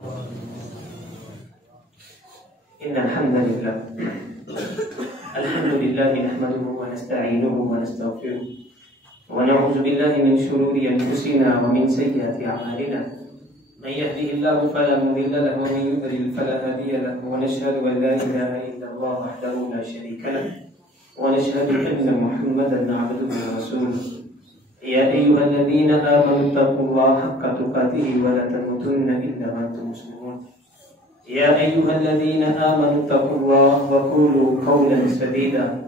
إن الحمد لله نحمده ونستعينه ونستغفره ونعوذ بالله من شرور أنفسنا ومن سيئات أعمالنا من يهده الله فلا مضل له ومن يضلل فلا هادي له ونشهد أن لا إله إلا الله وحده لا شريك له ونشهد أن محمدا عبده ورسوله يا أيها الذين آمنوا اتقوا الله حق تقاته ولا تموتن إلا وأنتم مسلمون يا أيها الذين آمنوا اتقوا الله وقولوا قولا سديدا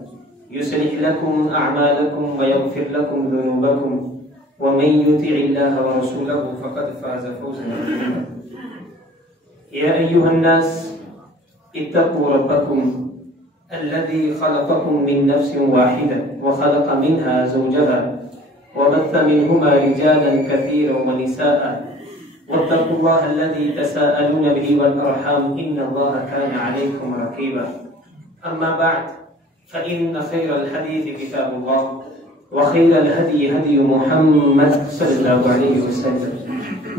يصلح لكم أعمالكم ويغفر لكم ذنوبكم ومن يطع الله ورسوله فقد فاز فوزا عظيما يا أيها الناس اتقوا ربكم الذي خلقكم من نفس واحدة وخلق منها زوجها وبث منهما رجالا كثيرا ونساء واتقوا الله الذي تساءلون به والأرحام إن الله كان عليكم رقيبا أما بعد فإن خير الحديث كتاب الله وخير الهدي هدي محمد صلى الله عليه وسلم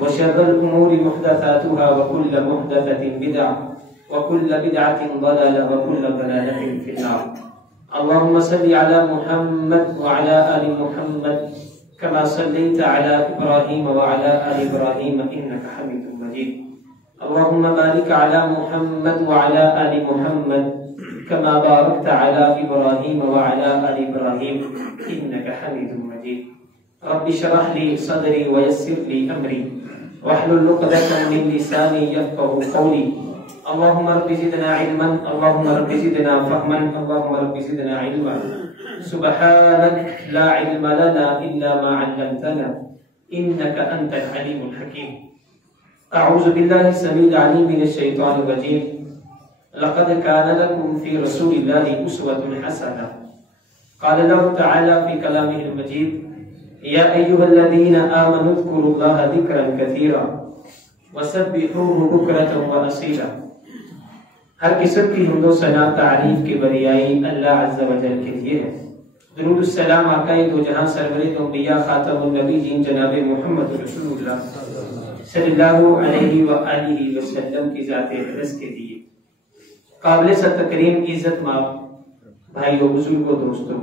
وشر الأمور محدثاتها وكل محدثة بدعة وكل بدعة ضلالة وكل ضلالة في النار اللهم صل على محمد وعلى آل محمد كما صليت على إبراهيم وعلى آل إبراهيم إنك حميد مجيد اللهم بارك على محمد وعلى آل محمد كما باركت على إبراهيم وعلى آل إبراهيم إنك حميد مجيد رب اشرح لي صدري ويسر لي أمري واحلل عقدة من لساني يفقهوا قولي اللهم رب زدنا علما اللهم رب زدنا فهما اللهم رب زدنا علما سبحانك لا علم لنا إلا ما علمتنا إنك أنت العليم الحكيم أعوذ بالله السميع العليم من الشيطان الرجيم لقد كان لكم في رسول الله أسوة حسنة قال الله تعالى في كلامه المجيد يا أيها الذين آمنوا اذكروا الله ذكرا كثيرا وسبحوه بكرة وأصيلا ہر قسم کی حمد و ثنا تعریف کی بریائی اللہ عز و جل کے لیے ہے درود السلام آقا دو جہاں سرور انبیاء خاتم النبیین جناب محمد رسول اللہ صلی اللہ علیہ وآلہ وسلم کی ذات اقدس کے لیے قابل تکریم عزت مآب بھائیو بزرگوں دوستوں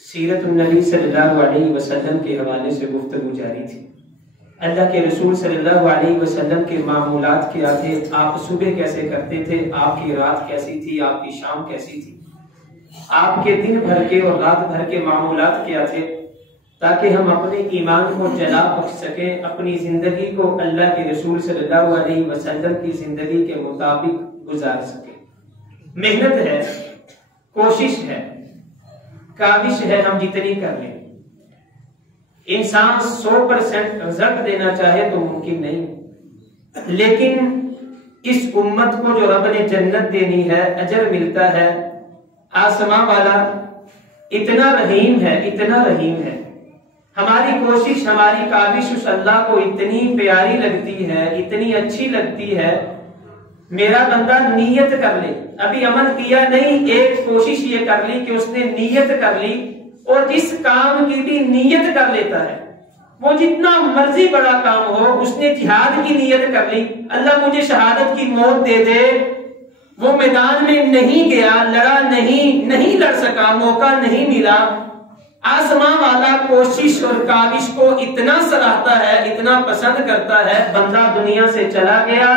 سیرت النبی صلی اللہ علیہ وسلم کے حوالے سے گفتگو جاری تھی اللہ کے رسول صلی اللہ علیہ وسلم کے معمولات کیا تھے آپ صبح کیسے کرتے تھے آپ کی رات کیسی تھی آپ کی شام کیسی تھی آپ کے دن بھر کے اور رات بھر کے معمولات کیا تھے تاکہ ہم اپنے ایمان کو جلا بخش سکیں اپنی زندگی کو اللہ کے رسول صلی اللہ علیہ وسلم کی زندگی کے مطابق گزار سکیں محنت ہے کوشش ہے کاوش ہے ہم جتنی کر لیں انسان 100% رزق دینا چاہے تو ممکن نہیں لیکن اس امت کو جو رب نے جنت دینی ہے اجر ملتا ہے آسمان والا اتنا رحیم ہے ہماری کوشش ہماری کاوش اس اللہ کو اتنی پیاری لگتی ہے اتنی اچھی لگتی ہے میرا بندہ نیت کر لے ابھی عمل کیا نہیں ایک کوشش یہ کر لی کہ اس نے نیت کر لی اور جس کام کی بھی نیت کر لیتا ہے وہ جتنا مرضی بڑا کام ہو اس نے جہاد کی نیت کر لی اللہ مجھے شہادت کی موت دے دے وہ میدان میں نہیں گیا لڑا نہیں لڑ سکا موقع نہیں ملا آسمان والا کوشش اور کاوش کو اتنا سراہتا ہے اتنا پسند کرتا ہے بندہ دنیا سے چلا گیا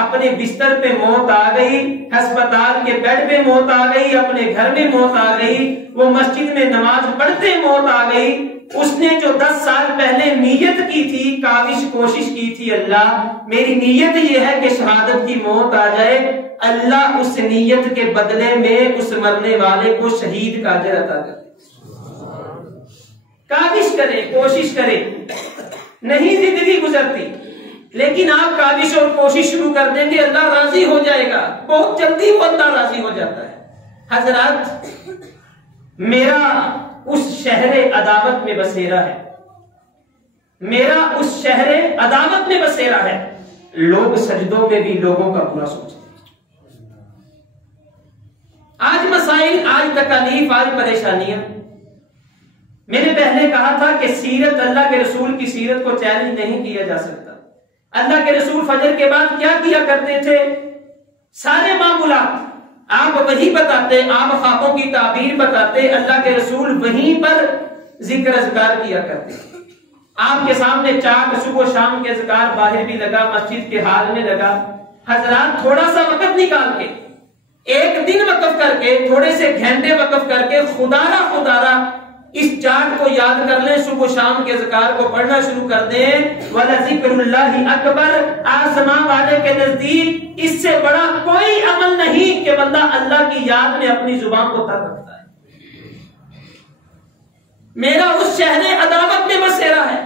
اپنے بستر پہ موت آ گئی ہسپتال کے بیڈ پہ موت آ گئی اپنے گھر میں موت آ گئی وہ مسجد میں نماز پڑھتے موت آ گئی اس نے جو 10 سال پہلے نیت کی تھی کاوش کوشش کی تھی اللہ میری نیت یہ ہے کہ شہادت کی موت آ جائے اللہ اس نیت کے بدلے میں اس مرنے والے کو شہید کا اجر عطا کرے کاوش کرے کوشش کرے نہیں زندگی گزرتی لیکن آپ کاوش اور کوشش شروع کر دیں گے اللہ راضی ہو جائے گا بہت جلدی وہ اللہ راضی ہو جاتا ہے حضرات میرا اس شہر عداوت میں بسیرا ہے لوگ سجدوں میں بھی لوگوں کا برا سوچتے ہیں آج مسائل آج تکالیف آج پریشانیاں میں نے پہلے کہا تھا کہ سیرت اللہ کے رسول کی سیرت کو چیلنج نہیں کیا جا سکتا اللہ کے رسول فجر کے بعد کیا کیا کرتے تھے؟ سارے معمولات آپ وہی بتاتے، آپ خوابوں کی تعبیر بتاتے، اللہ کے رسول وہیں پر ذکر اذکار کیا کرتے. آپ کے سامنے چاک صبح و شام کے اذکار باہر بھی لگا، مسجد کے حال میں لگا. حضرات تھوڑا سا وقت نکال کے، ایک دن وقف کر کے، تھوڑے سے گھنٹے وقف کر کے خدارا اس چارٹ کو یاد کر لیں، صبح و شام کے اذکار کو پڑھنا شروع کر دیں. وَلَذِكْرُ اللَّهِ أَكْبَرُ، آسمان والے کے نزدیک اس سے بڑا کوئی عمل نہیں کہ بندہ اللہ کی یاد میں اپنی زبان کو تر رکھتا ہے. میرا اس شہر عداوت میں بسیرا ہے.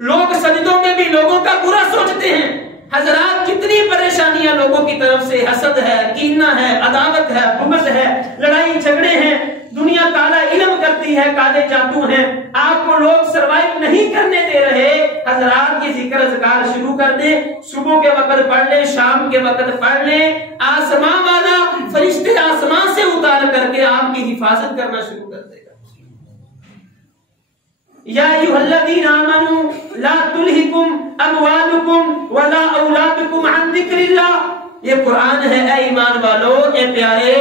لوگ سجدوں میں بھی لوگوں کا برا سوچتے ہیں. حضرات کتنی پریشانیاں لوگوں کی طرف سے، حسد ہے، کینہ ہے، عداوت ہے، بغض ہے، لڑائی جھگڑے ہیں. دنیا کالا علم کرتی ہے، کالے جادو ہیں، آپ کو لوگ سروائیو نہیں کرنے دے رہے. حضرات یہ ذکر اذکار شروع کر دیں، صبح کے وقت پڑھ لیں، شام کے وقت پڑھ لیں. آسمان والا فرشتے آسمان سے اتار کر کے آپ کی حفاظت کرنا شروع کر دے گا. یا ایھا الذین آمنوا لا تلہکم اموالکم ولا اولادکم عن ذکر اللہ. یہ قرآن ہے. اے ایمان والو، اے پیارے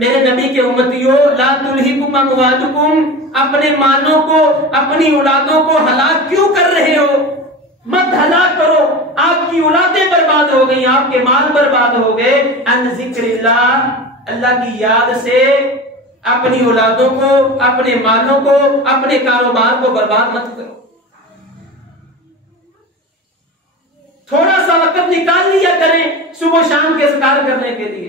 میرے نبی کے امتیوں، لا تلہکم اموالکم، اپنے مالوں کو، اپنی اولادوں کو ہلاک کیوں کر رہے ہو؟ مت ہلاک کرو. آپ کی اولادیں برباد ہو گئی، آپ کے مال برباد ہو گئے. عن ذکر اللہ، اللہ کی یاد سے اپنی اولادوں کو، اپنے مالوں کو، اپنے کاروبار کو برباد مت کرو. تھوڑا سا وقت نکال لیا کریں صبح و شام کے اذکار کرنے کے لیے،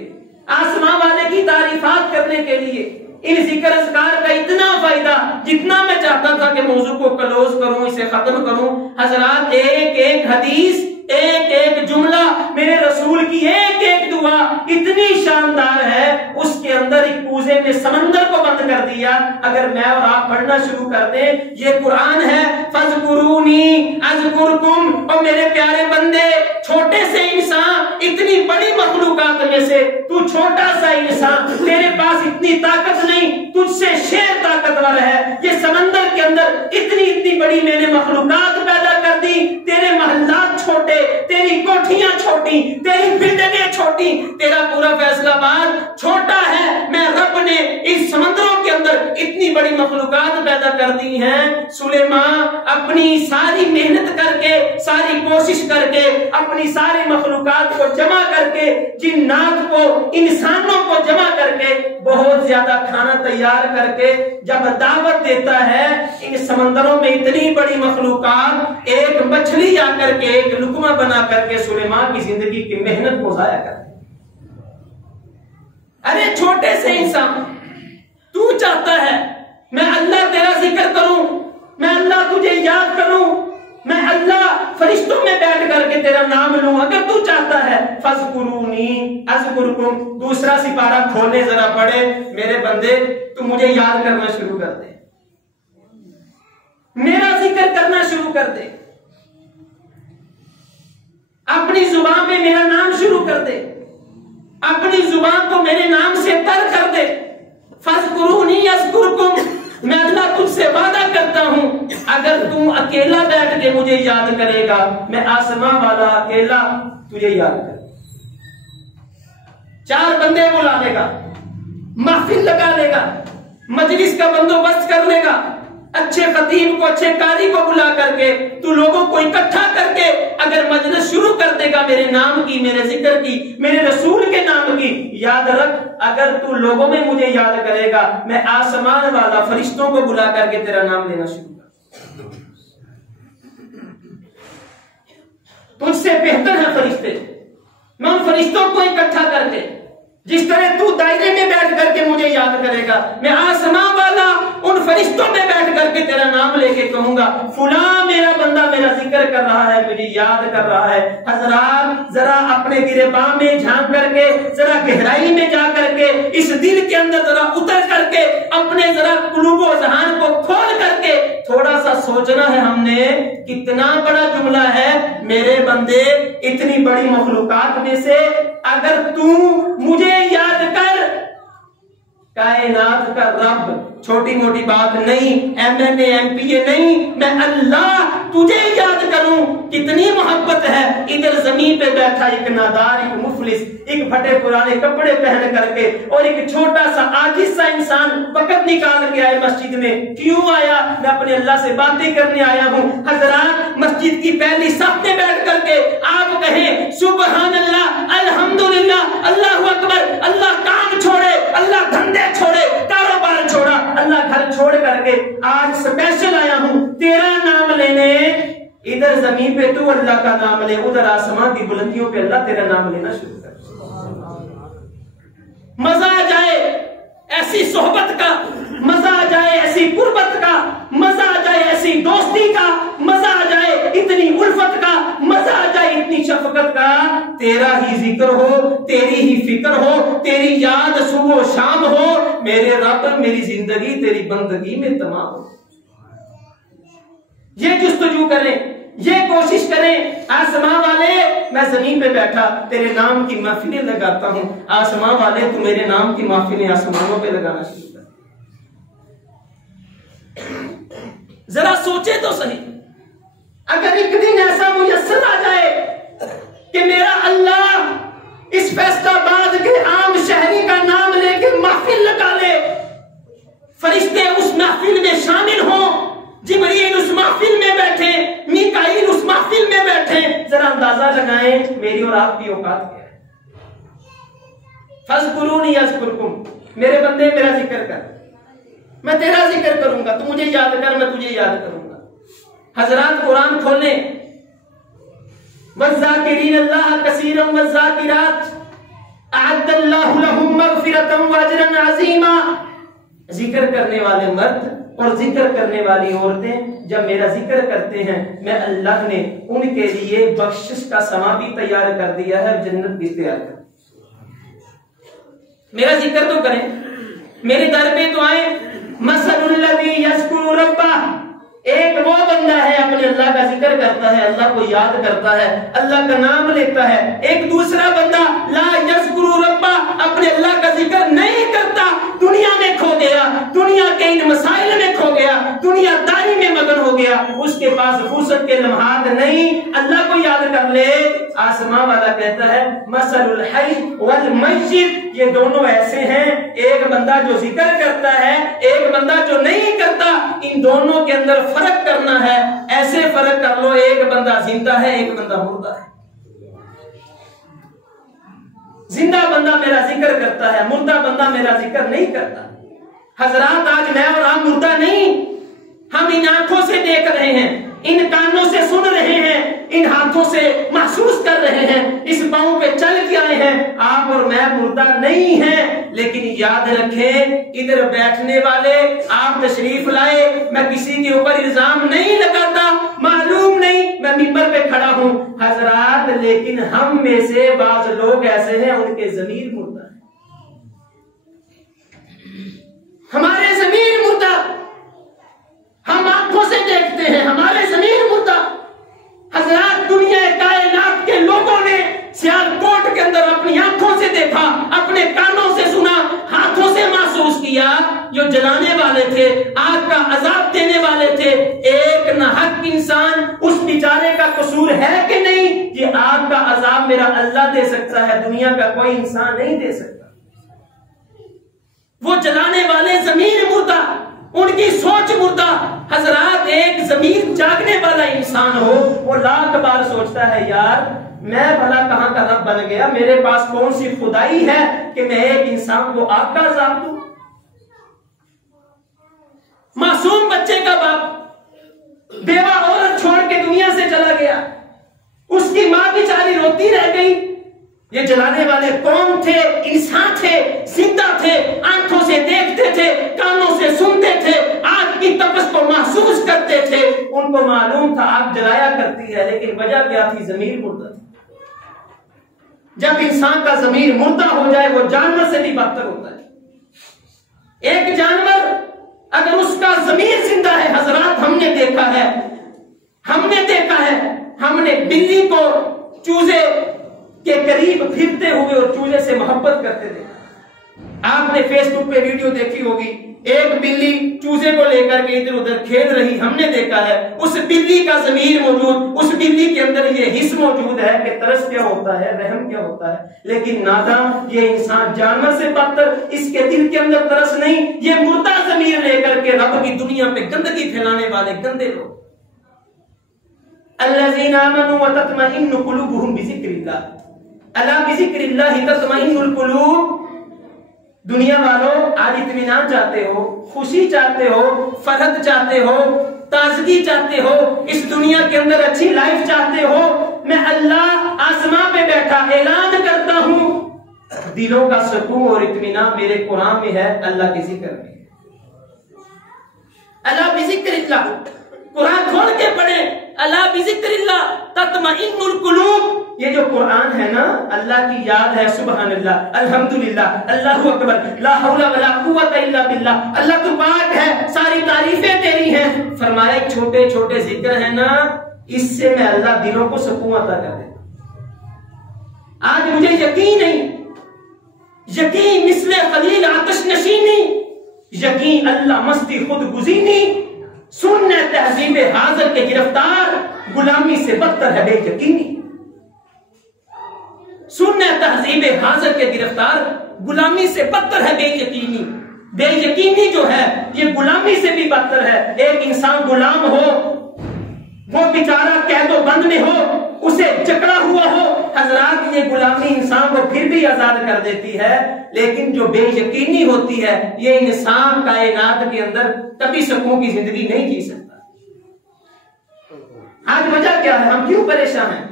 آسمان والے کی تعریفات کرنے کے لیے. ان ذکر اذکار کا اتنا فائدہ، جتنا میں چاہتا تھا کہ موضوع کو کلوز کروں، اسے ختم کروں. حضرات ایک ایک حدیث، ایک ایک جملہ، میرے رسول کی ایک ایک دعا اتنی شاندار ہے، اس کے اندر ایک کوزے میں سمندر کو بند کر دیا. اگر میں اور آپ پڑھنا شروع کر دیں، یہ قرآن ہے. فَاذْكُرُونِي أَذْكُرْكُمْ، اور میرے پیارے بندے، چھوٹے سے انسان اتنی بڑی مخلوقات میں سے تو چھوٹا سا انسان، تیرے پاس اتنی طاقت نہیں، تجھ سے شیر طاقتور ہے. یہ سمندر کے اندر اتنی بڑی میں نے مخلوقات پیدا کر دی. تیرے محلات چھوٹے، تیری کوٹھیاں چھوٹی، تیری بلڈنگیں چھوٹی، تیرا پورا فیصلہ آباد چھوٹا ہے. میں رب نے اس سمندروں کے اندر اتنی بڑی مخلوقات پیدا کر دی ہیں. سلیمان اپنی ساری محنت کر کے، ساری کوشش کر کے، اپنی ساری مخلوقات کو جمع کر کے، جنات کو، انسانوں کو جمع کر کے، بہت زیادہ کھانا تیار کر کے جب دعوت دیتا ہے ان سمندروں میں اتنی بڑی مخلوقات، ایک مچھلی آ کر کے ایک لقمہ بنا کر کے سلیمان کی زندگی کی محنت کو ضائع کر دے. ارے چھوٹے سے انسان، تو چاہتا ہے میں اللہ تیرا ذکر کروں، میں اللہ تجھے یاد کروں، میں اللہ فرشتوں میں بیٹھ کر کے تیرا نام لوں. اگر تو چاہتا ہے فَاذْكُرُونِي أَذْكُرْكُمْ، دوسرا سپارہ کھولے ذرا پڑھے. میرے بندے تو مجھے یاد کرنا شروع کر دے، میرا ذکر کرنا شروع کر دے، اپنی زبان میں میرا نام شروع کر دے، اپنی زبان کو میرے نام سے تر کر دے. فَاذْكُرُونِي أَذْكُرْكُمْ، میں اللہ تجھ سے وعدہ کرتا ہوں اگر تم اکیلا بیٹھ کے مجھے یاد کرے گا، میں آسمان والا اکیلا تجھے یاد کرے. 4 بندے بلا لے گا، محفل لگا لے گا، مجلس کا بندوبست کر لے گا، اچھے خطیب کو، اچھے قاری کو بلا کر کے، تو لوگوں کو اکٹھا کر کے اگر مجلس شروع کر دے گا میرے نام کی، میرے ذکر کی، میرے رسول کے نام کی، یاد رکھ اگر تو لوگوں میں مجھے یاد کرے گا، میں آسمان والا فرشتوں کو بلا کر کے تیرا نام لینا شروع کر. تجھ سے بہتر ہے فرشتے. میں ان فرشتوں کو اکٹھا کر کے، جس طرح تو دائرے میں بیٹھ کر کے مجھے یاد کرے گا، میں آسمان والا ان فرشتوں میں بیٹھ کر کے تیرا نام لے کے کہوں گا فلاں میرا بندہ میرا ذکر کر رہا ہے، مجھے یاد کر رہا ہے. حضرات ذرا اپنے گریباں میں جھانک کر کے، ذرا گہرائی میں جا کر کے، اس دل کے اندر ذرا اتر کر کے، اپنے ذرا قلوب و ذہان کو کھول کر کے تھوڑا سا سوچنا ہے ہم نے کتنا بڑا جملہ ہے. میرے بندے اتنی بڑی مخلوقات میں سے اگر تو مجھے یاد کر کائنات کا رب، چھوٹی موٹی بات نہیں، MNA MPA نہیں، میں اللہ تجھے یاد کروں، کتنی محبت ہے۔ ادھر زمین پہ بیٹھا ایک نادار، ایک مفلس، ایک پھٹے پرانے کپڑے پہن کر کے، اور ایک چھوٹا سا عاجز سا انسان وقت نکال کے آئے مسجد میں۔ کیوں آیا؟ میں اپنے اللہ سے باتیں کرنے آیا ہوں۔ حضرات، مسجد کی پہلی صف میں بیٹھ کر کے آپ کہیں سبحان اللہ، الحمدللہ، اللہ اکبر، اللہ کام چھوڑے، اللہ دھندے چھوڑے، کاروبار چھوڑا، اللہ گھر چھوڑ کر کے آج اسپیشل آیا ہوں تیرا نام لینے۔ ادھر زمین پہ تو اللہ کا نام لے، ادھر آسمان کی بلندیوں پہ اللہ تیرا نام لینا شروع کر۔ مزہ آ جائے ایسی صحبت کا، مزہ آ جائے ایسی قربت کا، مزہ آ جائے ایسی دوستی کا، مزہ آ جائے اتنی الفت کا، مزہ آ جائے اتنی شفقت کا۔ تیرا ہی ذکر ہو، تیری ہی فکر ہو، تیری یاد صبح و شام ہو، میرے رب میری زندگی تیری بندگی میں تمام ہو۔ یہ جستجو کریں، یہ کوشش کریں۔ آسمان والے میں زمین پہ بیٹھا تیرے نام کی محفلیں لگاتا ہوں، آسمان والے تو میرے نام کی محفلیں آسمانوں پہ لگانا شروع کر۔ ذرا سوچے تو صحیح، اگر ایک دن ایسا میسر آ جائے کہ میرا اللہ اس فیصلہ آباد کے عام شہری کا نام لے کے محفل لگا لے، فرشتے اس محفل میں شامل ہوں، جبرائیل اس محفل میں بیٹھے، میکائیل اس محفل میں بیٹھے، ذرا اندازہ لگائیں میری اور آپ کی اوقات کیا ہے۔ فاذکرونی اذکرکم، میرے بندے میرا ذکر کر، میں تیرا ذکر کروں گا، تو مجھے یاد کر، میں تجھے یاد کروں گا۔ حضرات قرآن کھولیں، والذاکرین اللہ کثیرا والذاکرات اعد اللہ لہم مغفرۃ واجرا عظیما۔ ذکر کرنے والے مرد اور ذکر کرنے والی عورتیں جب میرا ذکر کرتے ہیں، میں اللہ نے ان کے لیے بخشش کا سما بھی تیار کر دیا ہے، جنت بھی تیار کر۔ میرا ذکر تو کریں، میرے در پہ تو آئیں۔ مثل الذی یذکر ربہ، ایک وہ بندہ ہے اپنے اللہ کا ذکر کرتا ہے، اللہ کو یاد کرتا ہے، اللہ کا نام لیتا ہے۔ ایک دوسرا بندہ لا یذکر ربہ، اپنے اللہ کا ذکر نہیں کرتا، دنیا میں کھو گیا، دنیا کے ان مسائل میں کھو گیا، دنیا داری میں مگن ہو گیا، اس کے پاس فرصت کے لمحات نہیں اللہ کو یاد کر لے۔ آسمان والا کہتا ہے مثل الحی والمیت، یہ دونوں ایسے ہیں، ایک بندہ جو ذکر کرتا ہے، ایک بندہ جو نہیں کرتا، ان دونوں کے اندر فرق کرنا ہے۔ ایسے فرق کر لو، ایک بندہ زندہ ہے، ایک بندہ مردہ ہے۔ زندہ بندہ میرا ذکر کرتا ہے، مردہ بندہ میرا ذکر نہیں کرتا۔ حضرات، آج میں اور آپ مردہ نہیں، ہم ان آنکھوں سے دیکھ رہے ہیں، ان کانوں سے سن رہے ہیں، ان ہاتھوں سے محسوس کر رہے ہیں، اس پاؤں پہ چل کے آئے ہیں۔ آپ اور میں مردہ نہیں ہیں، لیکن یاد رکھیں ادھر بیٹھنے والے آپ تشریف لائے، میں کسی کے اوپر الزام نہیں لگاتا، معلوم نہیں میں ممبر پہ کھڑا ہوں حضرات، لیکن ہم میں سے بعض لوگ ایسے ہیں ان کے ضمیر مردہ ہے، ہمارے ضمیر مردہ، ہم آنکھوں سے دیکھتے ہیں، ہمارے ضمیر مردہ۔ حضرات، دنیا کائنات کے لوگوں نے سیالکوٹ کے اندر اپنی آنکھوں سے دیکھا، اپنے کانوں سے سنا، ہاتھوں سے محسوس کیا، جو جلانے والے تھے، آگ کا عذاب دینے والے تھے، ایک ناحق انسان، اس بیچارے کا قصور ہے کہ نہیں؟ یہ آگ کا عذاب میرا اللہ دے سکتا ہے، دنیا کا کوئی انسان نہیں دے سکتا۔ وہ جلانے والے ضمیر مردہ، ان کی سوچ مردہ۔ حضرات، ایک ضمیر جاگنے والا انسان ہو، وہ لاکھ بار سوچتا ہے یار میں بھلا کہاں کا رب بن گیا، میرے پاس کون سی خدائی ہے کہ میں ایک انسان کو آگ کا عذاب دوں۔ معصوم بچے کا باپ بیوہ عورت چھوڑ کے دنیا سے چلا گیا، اس کی ماں بیچاری روتی رہ گئی۔ یہ جلانے والے کون تھے؟ انسان تھے، زندہ تھے، آنکھوں سے دیکھتے تھے، کانوں سے سنتے تھے، آگ کی تپش کو محسوس کرتے تھے، ان کو معلوم تھا آگ جلایا کرتی ہے، لیکن وجہ کیا تھی؟ ضمیر مردہ تھا۔ جب انسان کا ضمیر مردہ ہو جائے وہ جانور سے بھی بدتر ہوتا ہے۔ ایک جانور اگر اس کا ضمیر زندہ ہے، حضرات ہم نے دیکھا ہے، ہم نے بلی کو چوزے کے قریب پھرتے ہوئے اور چوزے سے محبت کرتے دیکھا، آپ نے فیس بک پہ ویڈیو دیکھی ہوگی، ایک بلی چوزے کو لے کر کے ادھر ادھر کھیل رہی، ہم نے دیکھا ہے اس بلی کا ضمیر موجود، اس بلی کے اندر یہ حس موجود ہے کہ ترس کیا ہوتا ہے، رحم کیا ہوتا ہے، لیکن ناداں یہ انسان جانور سے بدتر، اس کے دل کے اندر ترس نہیں، یہ مردہ ضمیر لے کر کے رب کی دنیا پہ گندگی پھیلانے والے گندے لوگ۔ الذین آمنوا وتطمئن قلوبهم بذکر اللہ، الا بذکر اللہ تطمئن القلوب۔ دنیا والوں آج اطمینان چاہتے ہو، خوشی چاہتے ہو، فرحت چاہتے ہو، تازگی چاہتے ہو، اس دنیا کے اندر اچھی لائف چاہتے ہو، میں اللہ آسمان پہ بیٹھا اعلان کرتا ہوں دلوں کا سکون اور اطمینان میرے قرآن میں ہے، اللہ کے ذکر میں ہے۔ اللہ بذکر اللہ، قرآن کھول کے پڑھیں، اللہ بذکر اللہ تطمئن القلوب۔ یہ جو قرآن ہے نا، اللہ کی یاد ہے، سبحان اللہ، الحمدللہ، اللہ اکبر، لا حول ولا قوت الا باللہ، اللہ تو پاک ہے، ساری تعریفیں تیری ہیں۔ فرمایا چھوٹے چھوٹے ذکر ہیں نا، اس سے میں اللہ دلوں کو سکون عطا کر دیتا۔ آج مجھے یقین نہیں، یقین مثل خلیل آتش نشینی، یقین اللہ مستی خود گزینی، سننے تہذیب حاضر کے گرفتار، غلامی سے بدتر ہے بے یقینی۔ سننے تہذیب حاضر کے گرفتار، غلامی سے بدتر ہے بے یقینی۔ بے یقینی جو ہے یہ غلامی سے بھی بدتر ہے۔ ایک انسان غلام ہو، وہ بیچارہ قید و بند میں ہو، اسے جکڑا ہوا ہو، حضرات یہ غلامی انسان کو پھر بھی آزاد کر دیتی ہے، لیکن جو بے یقینی ہوتی ہے یہ انسان کائنات کے اندر کبھی سکون کی زندگی نہیں جی سکتا۔ آج وجہ کیا ہے؟ ہم کیوں پریشان ہیں؟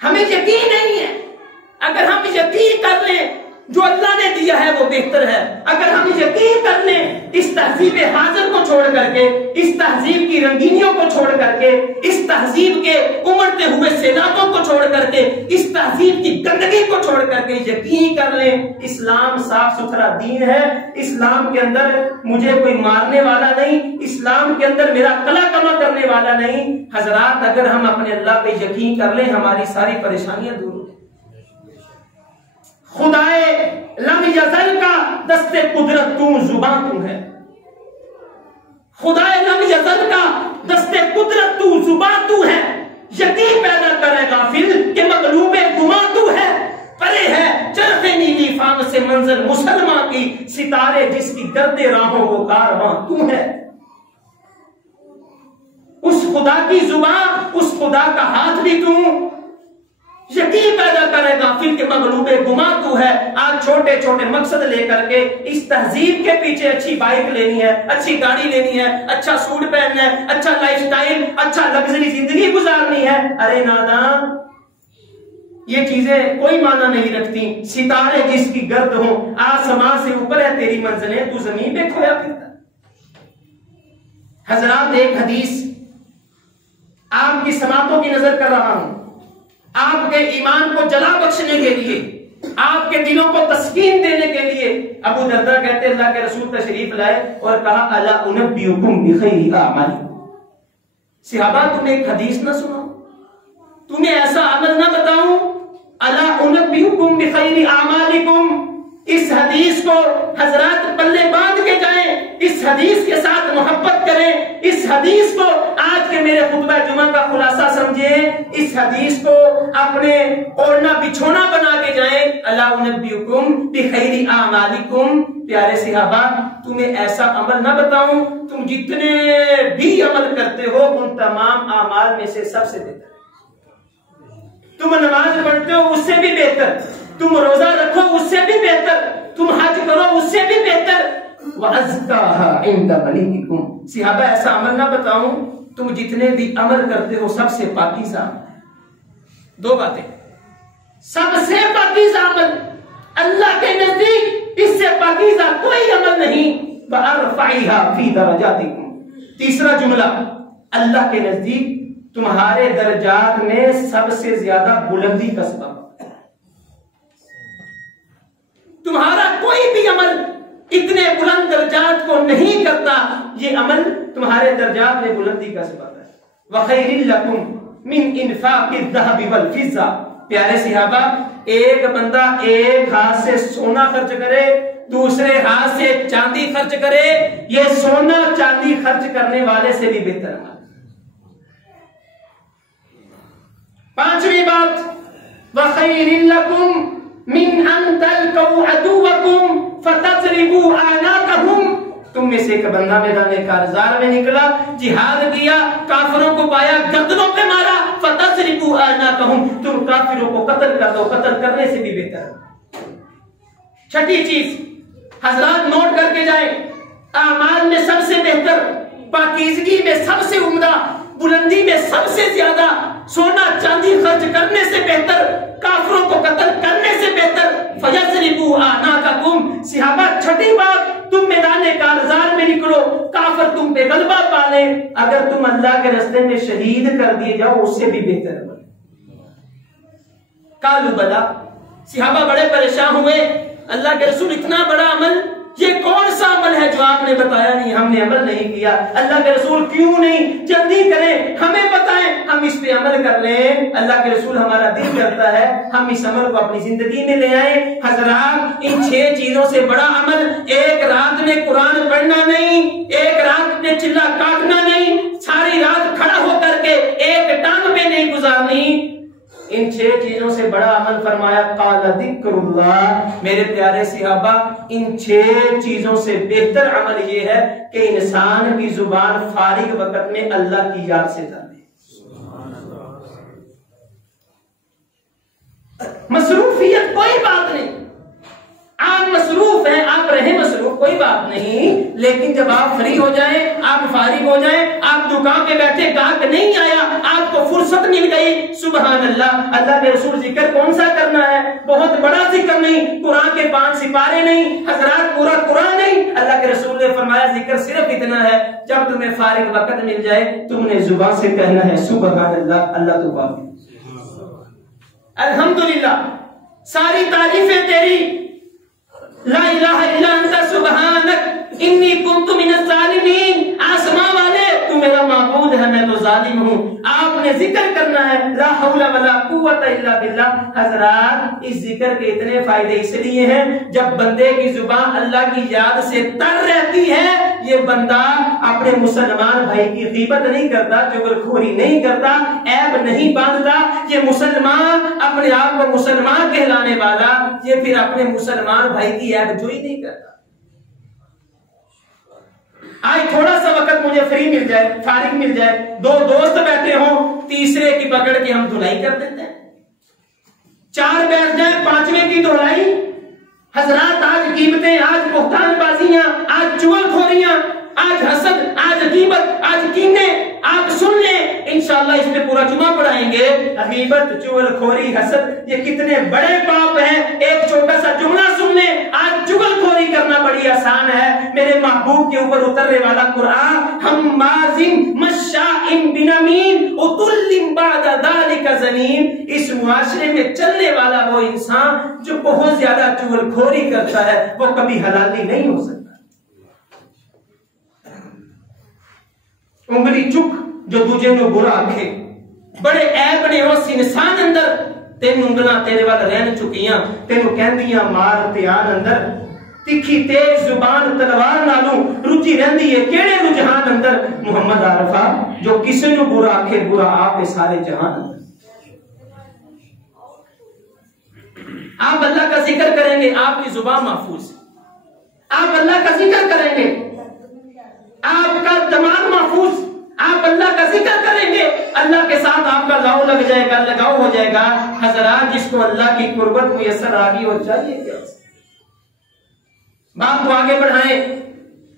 ہمیں یقین نہیں ہے۔ اگر ہم یقین کر لیں جو اللہ نے دیا ہے وہ بہتر ہے، اگر ہم یقین کر لیں اس تہذیب حاضر کو چھوڑ کر کے، اس تہذیب کی رنگینیوں کو چھوڑ کر کے، اس تہذیب کے امڑتے ہوئے سیلابوں کو چھوڑ کر کے، اس تہذیب کی گندگی کو چھوڑ کر کے یقین کر لیں اسلام صاف ستھرا دین ہے، اسلام کے اندر مجھے کوئی مارنے والا نہیں، اسلام کے اندر میرا کلا کما کرنے والا نہیں، حضرات اگر ہم اپنے اللہ پہ یقین کر لیں ہماری ساری پریشانیاں دور ہو۔ خدائے لم یزل کا دست قدرت تو زبان تو ہے، خدائے لم یزل کا دست قدرت تو زبان تو ہے، یقین پیدا کرے غافل کہ مغلوب گمان تو ہے، پرے ہے چرخ نیلی فام سے منظر مسلمان کی، ستارے جس کی گرد راہوں وہ کارواں تو ہے۔ اس خدا کی زبان، اس خدا کا ہاتھ بھی تو، یقین پیدا کرے گا پھر کہ مغلوب گمان تو ہے۔ آج چھوٹے چھوٹے مقصد لے کر کے اس تہذیب کے پیچھے اچھی بائک لینی ہے، اچھی گاڑی لینی ہے، اچھا سوٹ پہننا ہے، اچھا لائف سٹائل، اچھا لگژری زندگی گزارنی ہے۔ ارے نادان، یہ چیزیں کوئی معنی نہیں رکھتی۔ ستارے جس کی گرد ہوں، آسمان سے اوپر ہے تیری منزلیں، تو زمین پہ کھویا پھرتا۔ حضرات ایک حدیث آپ کی سماعتوں کی نظر کر رہا ہوں، آپ کے ایمان کو جلا بخشنے کے لیے، آپ کے دلوں کو تسکین دینے کے لیے۔ ابو درداء کہتے ہیں اللہ کے رسول تشریف لائے اور کہا الا انبئکم بخیر اعمالکم، صحابہ تمہیں ایک حدیث نہ سناؤں، تمہیں ایسا عمل نہ بتاؤں؟ الا انبئکم بخیر اعمالکم، اس حدیث کو حضرات پلے باندھ کے جائیں، اس حدیث کے ساتھ محبت کریں، اس حدیث کو آج کے میرے خطبہ جمعہ کا خلاصہ سمجھیں، اس حدیث کو اپنے اوڑھنا بچھونا بنا کے جائیں۔ الا انبئکم بخیر اعمالکم، پیارے صحابہ تمہیں ایسا عمل نہ بتاؤں تم جتنے بھی عمل کرتے ہو ان تمام اعمال میں سے سب سے بہتر، تم نماز پڑھتے ہو اس سے بھی بہتر، تم روزہ رکھو اس سے بھی بہتر، تم حج کرو اس سے بھی بہتر۔ وَأَزْكَاهَا عِنْدَ مَلِكِكُمْ، صحابہ ایسا عمل نہ بتاؤں تم جتنے بھی عمل کرتے ہو سب سے پاکیزہ۔ دو باتیں، سب سے پاکیزہ عمل اللہ کے نزدیک، اس سے پاکیزہ کوئی عمل نہیں۔ وَأَرْفَعِهَا فِي دَرَجَاتِكُمْ، تیسرا جملہ، اللہ کے نزدیک تمہارے درجات میں سب سے زیادہ بلندی کا سبب، تمہارا کوئی بھی عمل اتنے بلند درجات کو نہیں کرتا، یہ عمل تمہارے درجات میں بلندی کا سبب ہے۔ وَخَيْرٍ لَكُمْ مِنْ إِنْفَاقِ الذَّهَبِ وَالْفِضَّةِ، پیارے صحابہ ایک بندہ ایک ہاتھ سے سونا خرچ کرے دوسرے ہاتھ سے چاندی خرچ کرے، یہ سونا چاندی خرچ کرنے والے سے بھی بہتر عمل۔ پانچویں بات، وَخَيْرٍ لَكُمْ مِنْ أَنْ تَلْقَوْا عَدُوَّكُمْ فَتَضْرِبُوا أَعْنَاقَهُمْ۔ تم میں سے ایک بندہ میدان کارزار میں نکلا، جہاد کیا، کافروں کو پایا، گردنوں پہ مارا، فَتَضْرِبُوا أَعْنَاقَهُمْ، تم کافروں کو قتل کر دو، قتل کرنے سے بھی بہتر۔ چھٹی چیز حضرات نوٹ کر کے جائیں، اعمال میں سب سے بہتر، پاکیزگی میں سب سے عمدہ، بلندی میں سب سے زیادہ، سونا چاندی خرچ کرنے سے بہتر، کافروں کو قتل کرنے سے بہتر، فَيَضْرِبُوا أَعْنَاقَكُمْ۔ صحابہ چھٹی بات، تم میدان کارزار میں نکلو، کافر تم پہ غلبہ پالے، اگر تم اللہ کے راستے میں شہید کر دیے جاؤ اس سے بھی بہتر ہے۔ قالوا بلا، صحابہ بڑے پریشان ہوئے، اللہ کے رسول اتنا بڑا عمل، یہ کون سا عمل ہے جو آپ نے بتایا نہیں، ہم نے عمل نہیں کیا، اللہ کے رسول کیوں نہیں، جلدی کریں، ہمیں بتائیں، ہم اس پہ عمل کر لیں۔ اللہ کے رسول ہمارا دل کرتا ہے ہم اس عمل کو اپنی زندگی میں لے آئیں۔ حضرات ان 6 چیزوں سے بڑا عمل ایک رات میں قرآن پڑھنا نہیں، ایک رات میں چلا کاٹنا نہیں، ساری رات کھڑا ہو کر کے ایک ٹانگ پہ نہیں گزارنی۔ ان 6 چیزوں سے بڑا عمل فرمایا قال ذکر اللہ۔ میرے پیارے صحابہ، ان 6 چیزوں سے بہتر عمل یہ ہے کہ انسان کی زبان فارغ وقت میں اللہ کی یاد سے جانے۔ مصروفیت کوئی بات نہیں، آپ مصروف ہیں، آپ رہیں مصروف، کوئی بات نہیں، لیکن جب آپ فری ہو جائیں، آپ فارغ ہو جائیں، آپ دکان پہ بیٹھے، گاہک نہیں آیا، آپ کو فرصت مل گئی، سبحان اللہ۔ اللہ کے رسول ذکر کون سا کرنا ہے؟ بہت بڑا ذکر نہیں، قرآن کے 5 سپارے نہیں، حضرات پورا قرآن نہیں، اللہ کے رسول نے فرمایا ذکر صرف اتنا ہے، جب تمہیں فارغ وقت مل جائے تم نے زبان سے کہنا ہے سبحان اللہ، اللہ تو کافی، الحمدللہ، ساری تعریفیں تیری، لا الہ الا انت سبحانک انی کنت من الظالمین، آسمان والے تو میرا معبود ہے، میں تو ظالم ہوں۔ آپ نے ذکر کرنا ہے لا حول ولا قوت الا باللہ۔ حضرات اس ذکر کے اتنے فائدے اس لیے ہیں، جب بندے کی زبان اللہ کی یاد سے تر رہتی ہے، یہ بندہ اپنے مسلمان بھائی کی غیبت نہیں کرتا، چغلخوری نہیں کرتا، عیب نہیں باندھتا، یہ مسلمان اپنے آپ کو مسلمان کہلانے والا، یہ پھر اپنے مسلمان بھائی کی عیب جوئی نہیں کرتا۔ آج تھوڑا سا وقت مجھے فری مل جائے، فارغ مل جائے، 2 دوست بیٹھے ہوں، تیسرے کی پکڑ کے ہم دھلائی کر دیتے ہیں، 4 بیٹھ جائیں، 5ویں کی دھلائی۔ حضرات آج قیمتیں، آج بہتان بازیاں، آج چغل خوریاں، آج حسد، آج غیبت، آج کینے، آپ سن لیں انشاءاللہ اس پہ پورا جمعہ پڑھائیں گے۔ غیبت، چغل خوری، حسد، یہ کتنے بڑے پاپ ہیں، ایک چھوٹا سا جملہ سن لیں۔ آج چغل خوری کرنا بڑی آسان ہے، میرے محبوب کے اوپر اترنے والا قرآن، ہمازن مشاء بنمیم عتل بعد ذلک زنیم، اس معاشرے میں چلنے والا وہ انسان جو بہت زیادہ چغل خوری کرتا ہے وہ کبھی حلالی نہیں ہو سکتا۔ انگلی چک جو تجھے نو برا آکھے، بڑے عیب نے اس انسان اندر، تین انگلاں تیرے وال رہن چکیاں، تینوں کہندیاں مار تیان اندر، تکھی تیز زبان تلوار نالوں رجی رہندی ہے کیڑے رجحان اندر، محمد عارفہ جو کسی نو برا آکھے برا آپ سارے جہان اندر۔ آپ اللہ کا ذکر کریں گے، آپ کی زبان محفوظ ہے، آپ اللہ کا ذکر کریں گے، آپ کا دماغ محفوظ، آپ اللہ کا ذکر کریں گے، اللہ کے ساتھ آپ کا لاؤ لگ جائے گا، لگاؤ ہو جائے گا۔ حضرات جس کو اللہ کی قربت میسر آگی ہو چاہیے کیا بات کو آگے بڑھائیں،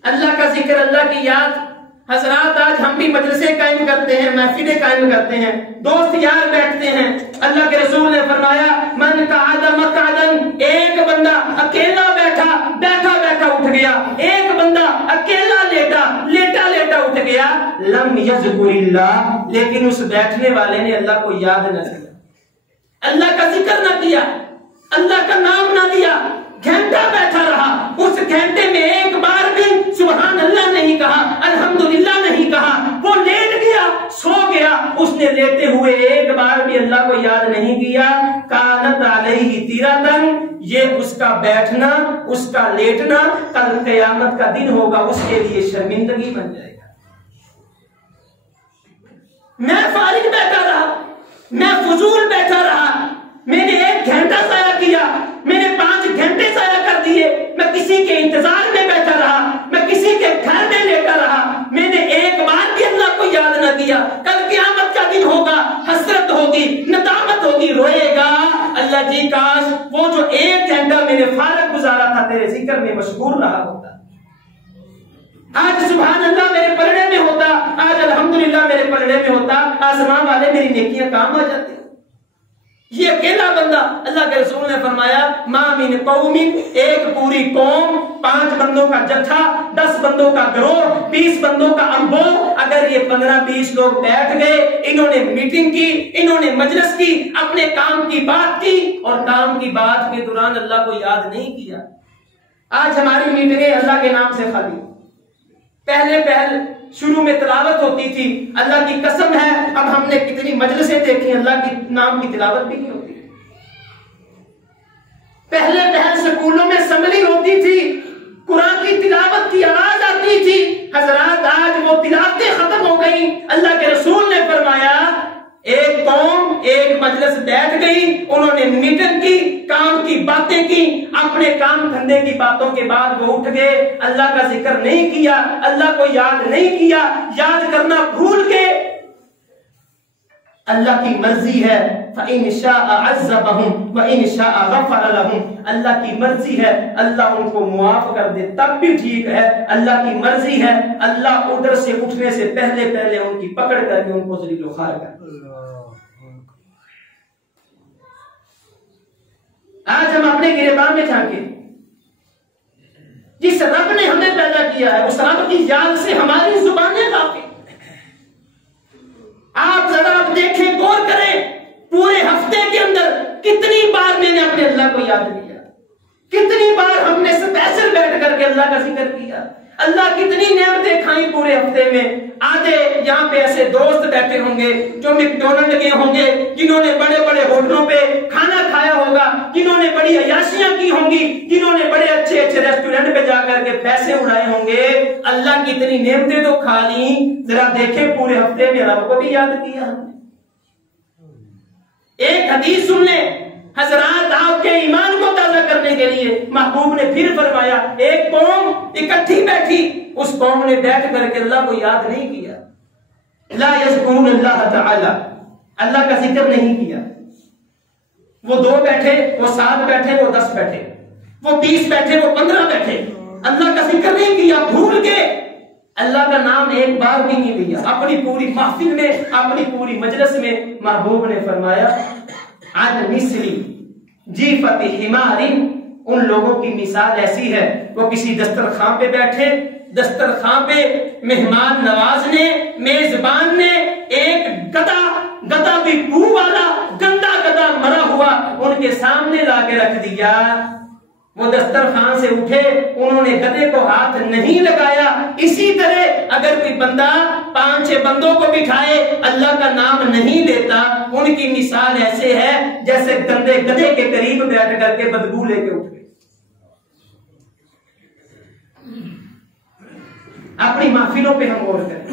اللہ کا ذکر، اللہ کی یاد۔ حضرات آج ہم بھی مجلسیں قائم کرتے ہیں، محفلیں قائم کرتے ہیں، دوست یار بیٹھتے ہیں، اللہ کے رسول نے فرمایا من قعد مقعدا، ایک بندہ اکیلا بیٹھا بیٹھا بیٹھا اٹھ گیا، ایک بندہ اکیلا لیٹا لیٹا لیٹا اٹھ گیا، لم یذکر اللہ، لیکن اس بیٹھنے والے نے اللہ کو یاد نہ کیا، اللہ کا ذکر نہ کیا، اللہ کا نام نہ لیا، گھنٹہ بیٹھا رہا، اس گھنٹے میں ایک بار بھی سبحان اللہ نہیں کہا، الحمدللہ نہیں کہا، وہ لیٹ گیا، سو گیا، اس نے لیتے ہوئے ایک بار بھی اللہ کو یاد نہیں کیا، کانت علیہ تیرتن، یہ اس کا بیٹھنا، اس کا لیٹنا کل قیامت کا دن ہوگا اس کے لیے شرمندگی بن جائے گا۔ میں فارغ بیٹھا رہا، میں فضول بیٹھا رہا، میں نے 1 گھنٹہ ضائع کیا، میں نے 5 گھنٹے ضائع کر دیے، میں کسی کے انتظار میں بیٹھا رہا، میں کسی کے گھر میں لیٹا رہا، میں نے ایک بار بھی اللہ کو یاد نہ کیا، کل قیامت کا دن ہوگا، حسرت ہوگی، ندامت ہوگی، روئے گا اللہ جی کاش وہ جو 1 گھنٹہ میں نے فارغ گزارا تھا تیرے ذکر میں مشغول رہا ہوتا، آج سبحان اللہ میرے پلڑے میں ہوتا، آج الحمدللہ میرے پلڑے میں ہوتا، آسمان والے میری نیکیاں کام آ جاتی۔ یہ اکیلا بندہ، اللہ کے رسول نے فرمایا ما من قوم، ایک پوری قوم، 5 بندوں کا جتھا، 10 بندوں کا گروہ، 20 بندوں کا انبوہ، اگر یہ 15-20 لوگ بیٹھ گئے، انہوں نے میٹنگ کی، انہوں نے مجلس کی، اپنے کام کی بات کی اور کام کی بات کے دوران اللہ کو یاد نہیں کیا۔ آج ہماری میٹنگیں اللہ کے نام سے خالی، پہل شروع میں تلاوت ہوتی تھی، اللہ کی قسم ہے اب ہم نے کتنی مجلسیں دیکھی اللہ کی نام کی تلاوت بھی نہیں ہوتی۔ پہل سکولوں میں اسمبلی ہوتی تھی، قرآن کی تلاوت کی آواز آتی تھی، حضرات آج وہ تلاوتیں ختم ہو گئی۔ اللہ کے رسول نے فرمایا ایک قوم ایک مجلس بیٹھ گئی، انہوں نے میٹنگ کی، کام کی باتیں کی، اپنے کام دھندے کی باتوں کے بعد وہ اٹھ گئے، اللہ کا ذکر نہیں کیا، اللہ کو یاد نہیں کیا، یاد کرنا بھول گئے۔ اللہ کی مرضی ہے فَإِنْ شَاءَ عَذَّبَهُمْ وَإِنْ شَاءَ غَفَرَ لَهُمْ، اللہ کی مرضی ہے اللہ ان کو معاف کر دے تب بھی ٹھیک ہے، اللہ کی مرضی ہے اللہ ادھر سے اٹھنے سے پہلے ان کی پکڑ کر کے ان کو ذلیل و خوار کر دے۔ آج ہم اپنے گریبان میں جھانکے، جس رب نے ہمیں پیدا کیا ہے اس رب کی یاد سے ہماری زبانیں غافل۔ آپ ذرا دیکھیں، غور کریں، پورے ہفتے کے اندر کتنی بار میں نے اپنے اللہ کو یاد کیا، کتنی بار ہم نے اسپیشل بیٹھ کر کے اللہ کا ذکر کیا، اللہ کتنی نعمتیں کھائیں پورے ہفتے میں۔ آدھے یہاں پہ ایسے دوست بیٹھے ہوں گے جو میکڈونلڈ گئے ہوں گے، جنہوں نے بڑے بڑے ہوٹلوں پہ کھانا کھایا ہوگا، جنہوں نے بڑی عیاشیاں کی ہوں گی، جنہوں نے بڑے اچھے ریسٹورنٹ پہ جا کر کے پیسے اڑائے ہوں گے، اللہ کی اتنی نعمتیں تو کھا لیں، ذرا دیکھیں پورے ہفتے میں رب کو بھی یاد کیا ہم نے؟ ایک حدیث سن لیں حضرات، آپ کے ایمان کو تازہ کرنے کے لیے محبوب نے پھر فرمایا ایک قوم اکٹھی بیٹھی، اس قوم نے بیٹھ کر کے اللہ کو یاد نہیں کیا، لا یذکرون اللہ تعالی، اللہ کا ذکر نہیں کیا۔ وہ 2 بیٹھے، وہ 7 بیٹھے، وہ 10 بیٹھے، وہ 20 بیٹھے، وہ 15 بیٹھے، اللہ کا ذکر نہیں کیا، بھول گئے، اللہ کا نام ایک بار بھی نہیں لیا۔ اپنی پوری محفل میں، اپنی پوری مجلس میں محبوب نے فرمایا عن مثلی جیفت حمار، ان لوگوں کی مثال ایسی ہے وہ کسی دسترخوان پہ بیٹھے، دسترخوان پہ مہمان نواز نے، میزبان نے ایک گدا بھی بو والا گندا گدا مرا ہوا ان کے سامنے لا کے رکھ دیا۔ وہ دسترخوان سے اٹھے، انہوں نے گدے کو ہاتھ نہیں لگایا۔ اسی طرح اگر کوئی بندہ 5-6 بندوں کو بٹھائے اللہ کا نام نہیں لیتا، ان کی مثال ایسے ہے جیسے گندے گدے کے قریب بیٹھ کر کے بدبو لے کے اٹھ گئے۔ اپنی محفلوں پہ ہم غور کریں،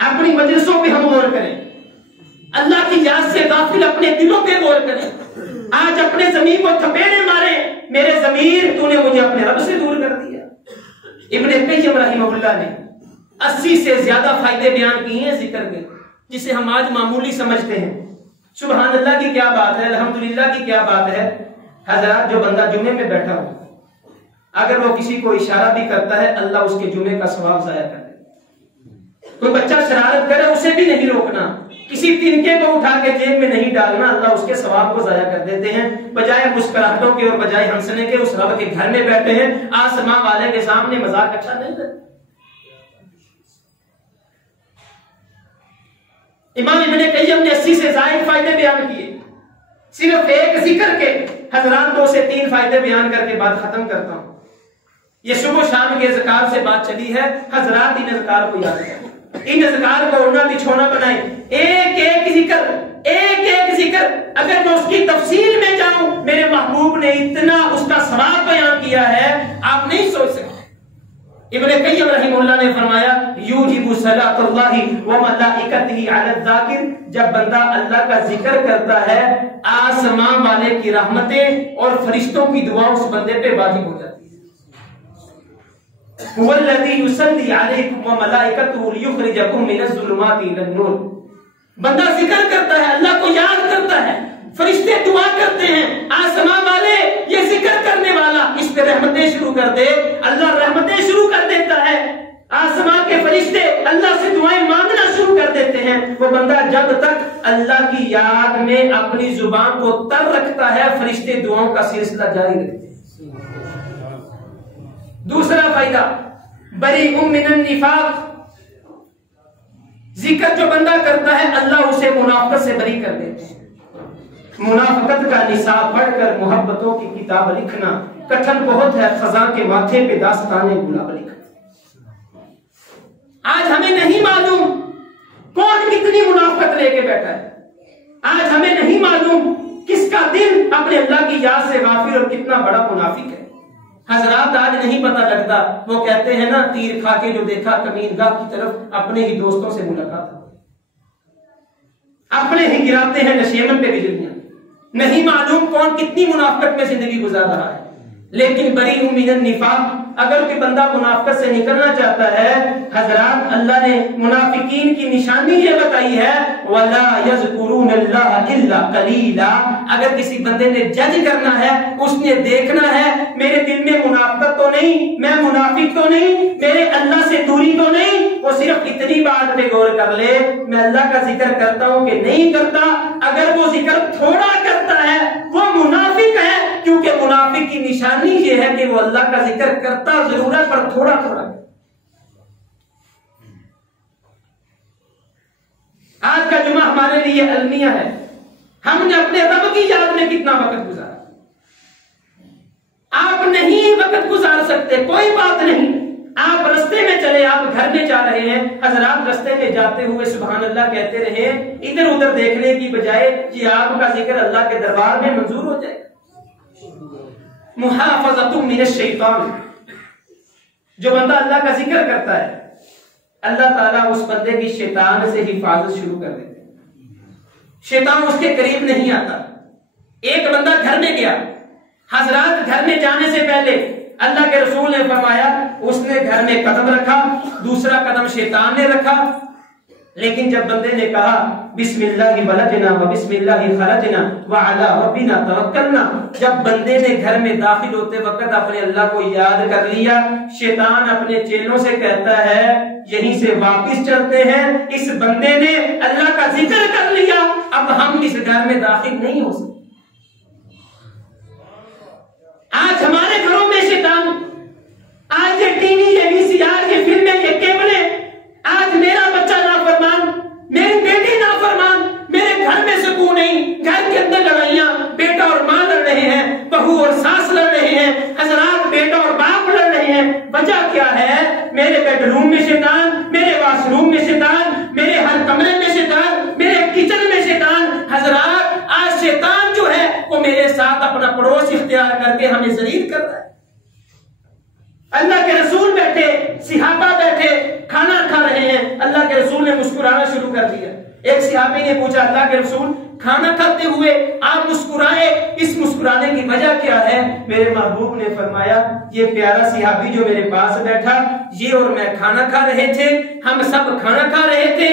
اپنی مجلسوں پہ ہم غور کریں، اللہ کی یاد سے غافل اپنے دلوں پہ غور کریں۔ آج اپنے ضمیر کو تھپیڑے مارے، میرے ضمیر تو نے مجھے اپنے رب سے دور کر دیا۔ ابن قیم رحمہ اللہ نے 80 سے زیادہ فائدے بیان کیے ہیں ذکر کے، جسے ہم آج معمولی سمجھتے ہیں۔ سبحان اللہ کی کیا بات ہے، الحمدللہ کی کیا بات ہے۔ حضرات، جو بندہ جمعے میں بیٹھا ہو اگر وہ کسی کو اشارہ بھی کرتا ہے اللہ اس کے جمعے کا ثواب ضائع کر دے۔ کوئی بچہ شرارت کرے اسے بھی نہیں روکنا، کسی تنکے کو اٹھا کے جیب میں نہیں ڈالنا، اللہ اس کے ثواب کو ضائع کر دیتے ہیں۔ بجائے مسکراہٹوں کے اور بجائے ہنسنے کے اس رب کے گھر میں بیٹھے ہیں، آسمان والے کے سامنے مذاق اچھا نہیں کرتے۔ امام ابن قیم نے 80 سے زائد فائدے بیان کیے، صرف ایک ذکر کے حضرات 2 سے 3 فائدے بیان کر کے بات ختم کرتا ہوں۔ یہ صبح شام کے اذکار سے بات چلی ہے، حضرات ان اذکار کو یاد کریں۔ ان اذکار کو اوڑھنا بچھونا بنائیں. ایک ایک ذکر اگر میں اس کی تفصیل میں جاؤں، میرے محبوب نے اتنا اس کا ثواب بیان کیا ہے آپ نہیں سوچ سکتے. ابن قیم رحمہ اللہ نے فرمایا یوجب صلاۃ اللہ وملائکتہ علی الذاکر، جب بندہ اللہ کا ذکر کرتا ہے آسمان والے کی رحمتیں اور فرشتوں کی دعا اس بندے پہ واجب ہو جاتی ہے. هو الذی یصلی علیکم وملائکتہ لیخرجکم من الظلمات الی النور. بندہ ذکر کرتا ہے، اللہ کو یاد کرتا ہے، فرشتے دعا کرتے ہیں، آسمان والے یہ ذکر کرنے والا اس پہ رحمتیں شروع کر دے، اللہ رحمتیں شروع کر دیتا ہے. آسمان کے فرشتے اللہ سے دعائیں مانگنا شروع کر دیتے ہیں. وہ بندہ جب تک اللہ کی یاد میں اپنی زبان کو تر رکھتا ہے، فرشتے دعاؤں کا سلسلہ جاری رکھتے ہیں. دوسرا فائدہ بریء من النفاق، ذکر جو بندہ کرتا ہے اللہ اسے منافقت سے بری کر دیتے ہیں. منافقت کا نصاب پڑھ کر محبتوں کی کتاب لکھنا کٹھن بہت ہے، خزاں کے ماتھے پہ داستانیں گلاب لکھنا. آج ہمیں نہیں معلوم کون کتنی منافقت لے کے بیٹھا ہے. آج ہمیں نہیں معلوم کس کا دل اپنے اللہ کی یاد سے غافل اور کتنا بڑا منافق ہے. حضرات آج نہیں پتہ لگتا، وہ کہتے ہیں نا تیر کھا کے جو دیکھا کمین گاہ کی طرف اپنے ہی دوستوں سے ملاقات، اپنے ہی گراتے ہیں نشیمن پہ بجلیاں. نہیں معلوم کون کتنی منافقت میں زندگی گزار رہا ہے. لیکن بریء من النفاق، اگر کوئی بندہ منافقت سے نکلنا چاہتا ہے، حضرات اللہ نے منافقین کی نشانی یہ بتائی ہے وَلَا يَذْكُرُونَ اللَّهَ إِلَّا قَلِيلًا. اگر کسی بندے نے جج کرنا ہے، اس نے دیکھنا ہے میرے دل میں منافقت تو نہیں، میں منافق تو نہیں، میرے اللہ سے دوری تو نہیں، وہ صرف اتنی بات پہ غور کر لے میں اللہ کا ذکر کرتا ہوں کہ نہیں کرتا. اگر وہ ذکر تھوڑا کرتا ہے وہ منافق ہے، کیونکہ منافق کی نشانی یہ ہے کہ وہ اللہ کا ذکر کرتا ضرور ہے پر تھوڑا تھوڑا. آج کا جمعہ ہمارے لیے المیہ ہے. ہم نے اپنے رب کی یاد میں کتنا وقت گزارا. آپ نہیں وقت گزار سکتے، کوئی بات نہیں. آپ رستے میں چلے، آپ گھر میں جا رہے ہیں، حضرات رستے میں جاتے ہوئے سبحان اللہ کہتے رہے، ادھر ادھر دیکھنے کی بجائے کہ آپ کا ذکر اللہ کے دربار میں منظور ہو جائے. محافظۃ من الشیطان، جو بندہ اللہ کا ذکر کرتا ہے اللہ تعالیٰ اس بندے کی شیطان سے حفاظت شروع کر دیتے ہیں. شیطان اس کے قریب نہیں آتا. ایک بندہ گھر میں گیا، حضرات گھر میں جانے سے پہلے اللہ کے رسول نے فرمایا اس نے گھر میں قدم رکھا، دوسرا قدم شیطان نے رکھا. لیکن جب بندے نے کہا بسم اللہ ولجنا و بسم اللہ خرجنا وعلی ربنا توکلنا، جب بندے نے گھر میں داخل ہوتے وقت اپنے اللہ کو یاد کر لیا، شیطان اپنے چیلوں سے کہتا ہے یہیں سے واپس چلتے ہیں، اس بندے نے اللہ کا ذکر کر لیا، اب ہم اس گھر میں داخل نہیں ہو سکتے. آج ہمارے گھروں میں شیطان، آج یہ ٹی وی، یہ وی سی آر، یہ فلمیں، یہ کیبلیں، آج میرا بچہ نافرمان، میری بیٹی نافرمان، میرے گھر میں سکون نہیں، گھر کے اندر لڑائیاں، بیٹا اور ماں لڑ رہے ہیں، بہو اور ساس لڑ رہے ہیں، حضرات بیٹا اور باپ لڑ رہے ہیں. وجہ کیا ہے؟ میرے بیڈ روم میں شیطان، میرے واش روم میں شیطان، میرے ہر کمرے میں شیطان، میرے کچن میں شیطان. حضرات آج شیطان جو ہے وہ میرے ساتھ اپنا پڑوس اختیار کر کے ہمیں ذلیل کر رہا ہے. اللہ کے رسول بیٹھے، صحابہ بیٹھے کھانا کھا رہے ہیں، اللہ کے رسول نے مسکرانا شروع کر دیا. ایک صحابی نے پوچھا اللہ کے رسول کھانا کھاتے ہوئے آپ مسکرائے، اس مسکرانے کی وجہ کیا ہے؟ میرے محبوب نے فرمایا یہ پیارا صحابی جو میرے پاس بیٹھا، یہ اور میں کھانا کھا رہے تھے، ہم سب کھانا کھا رہے تھے،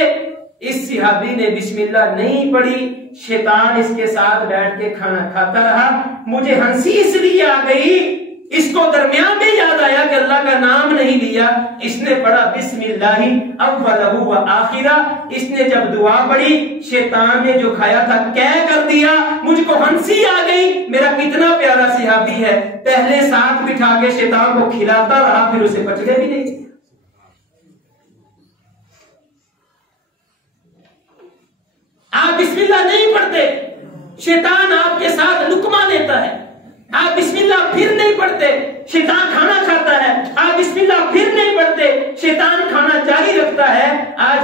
اس صحابی نے بسم اللہ نہیں پڑھی، شیطان اس کے ساتھ بیٹھ کے کھانا کھاتا رہا، مجھے ہنسی اس لیے آ گئی، اس کو درمیان میں یاد آیا کہ اللہ کا نام نہیں لیا، اس نے پڑھا بسم اللہ اولہ و آخرہ، اس نے جب دعا پڑھی شیطان نے جو کھایا تھا کہہ کر دیا، مجھ کو ہنسی آ گئی. میرا کتنا پیارا صحابی ہے، پہلے ساتھ بٹھا کے شیطان کو کھلاتا رہا، پھر اسے پچڑے بھی نہیں. آپ بسم اللہ نہیں پڑھتے، شیطان آپ کے ساتھ لقمہ لیتا ہے. آپ بسم اللہ پھر نہیں پڑھتے، شیطان کھانا کھاتا ہے. آپ بسم اللہ پھر نہیں پڑھتے، شیطان کھانا جاری رکھتا ہے. آج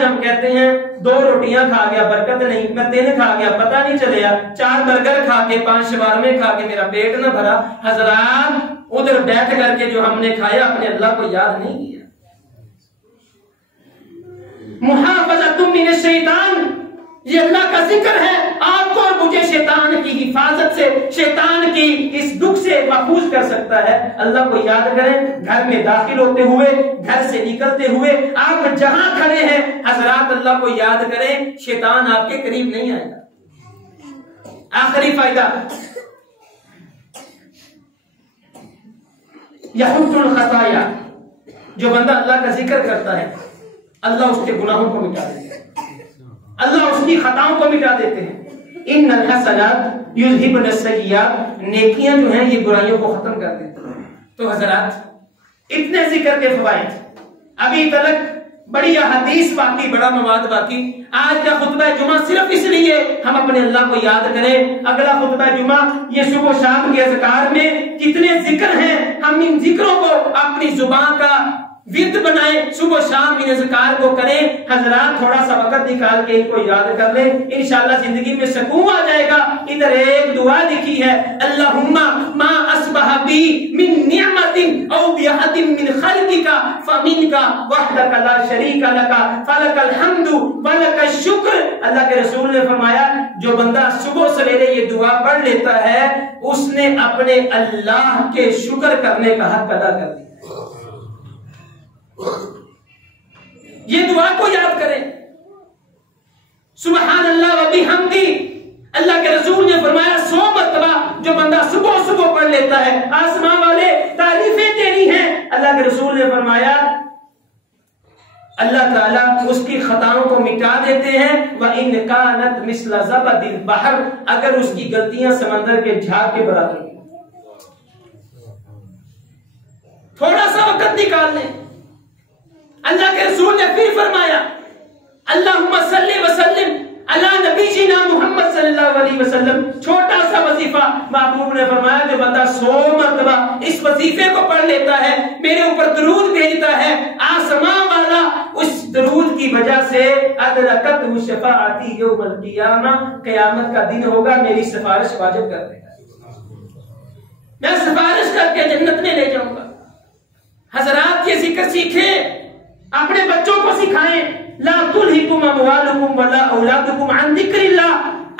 کہتے ہیں 2 روٹیاں کھا گیا برکت نہیں، میں 3 کھا گیا پتہ نہیں چلیا، 4 برگر کھا کے 5 شوارمے کھا کے میرا پیٹ نہ بھرا۔ حضرات ادھر بیٹھ کر کے جو ہم نے کھایا اپنے اللہ کو یاد نہیں کیا۔ محافظۃ من الشیطان، یہ اللہ کا ذکر ہے، آپ کو اور مجھے شیطان کی حفاظت سے، شیطان کی اس دکھ سے محفوظ کر سکتا ہے۔ اللہ کو یاد کریں، گھر میں داخل ہوتے ہوئے، گھر سے نکلتے ہوئے، آپ جہاں کھڑے ہیں حضرات اللہ کو یاد کریں، شیطان آپ کے قریب نہیں آئے گا۔ آخری فائدہ، یحط الخطایا، جو بندہ اللہ کا ذکر کرتا ہے اللہ اس کے گناہوں کو مٹا دیتا ہے، اللہ اس کی خطاؤں کو مٹا دیتے ہیں۔ ان الحسنات یذہبن السیئات، نیکیاں جو ہیں یہ برائیوں کو ختم کر دیتی ہیں۔ تو حضرات اتنے ذکر کے فوائد، ابھی تک بڑی احادیث باقی، بڑا مواد باقی۔ آج کا خطبہ جمعہ صرف اس لیے ہم اپنے اللہ کو یاد کریں، اگلا خطبہ جمعہ یہ صبح و شام کے اذکار میں کتنے ذکر ہیں، ہم ان ذکروں کو اپنی زبان کا ورد بنائیں، صبح و شام ان اذکار کو کریں۔ حضرات تھوڑا سا وقت نکال کے ان کو یاد کر لیں، انشاءاللہ زندگی میں سکون آ جائے گا۔ ادھر ایک دعا لکھی ہے، اللہم ما اصبح بی من نعمت او بیہد من خلقک فمنک وحدک لا شریک لک فلک الحمد ولک الشکر۔ اللہ کے رسول نے فرمایا جو بندہ صبح سویرے یہ دعا پڑھ لیتا ہے اس نے اپنے اللہ کے شکر کرنے کا حق ادا کر دیا۔ یہ دعا کو یاد کریں، سبحان اللہ و بحمدی۔ اللہ کے رسول نے فرمایا 100 مرتبہ جو بندہ صبح صبح پڑھ لیتا ہے، آسمان والے تعریفیں تیری ہیں۔ اللہ کے رسول نے فرمایا اللہ تعالیٰ اس کی خطاؤں کو مٹا دیتے ہیں۔ وَإِنْ كَانَتْ مِثْلَ زَبَدِ الْبَحْرِ، اگر اس کی غلطیاں سمندر کے جھاگ کے برابر ہیں۔ تھوڑا سا وقت نکال لیں۔ اللہ کے رسول نے پھر فرمایا اللہم صلی وسلم علی نبینا محمد صلی اللہ علیہ وسلم، چھوٹا سا وظیفہ۔ محبوب نے فرمایا جو بندہ 100 مرتبہ اس وظیفے کو پڑھ لیتا ہے، میرے اوپر درود بھیجتا ہے، آسمان والا اس درود کی وجہ سے ادرکتہ شفاعتی یوم القیامہ، قیامت کا دن ہوگا میری سفارش واجب کر دے گا، میں سفارش کر کے جنت میں لے جاؤں گا۔ حضرات یہ ذکر سیکھیں، اپنے بچوں کو سکھائیں۔ لا تلہکم اموالکم ولا اولادکم عن ذکر اللہ،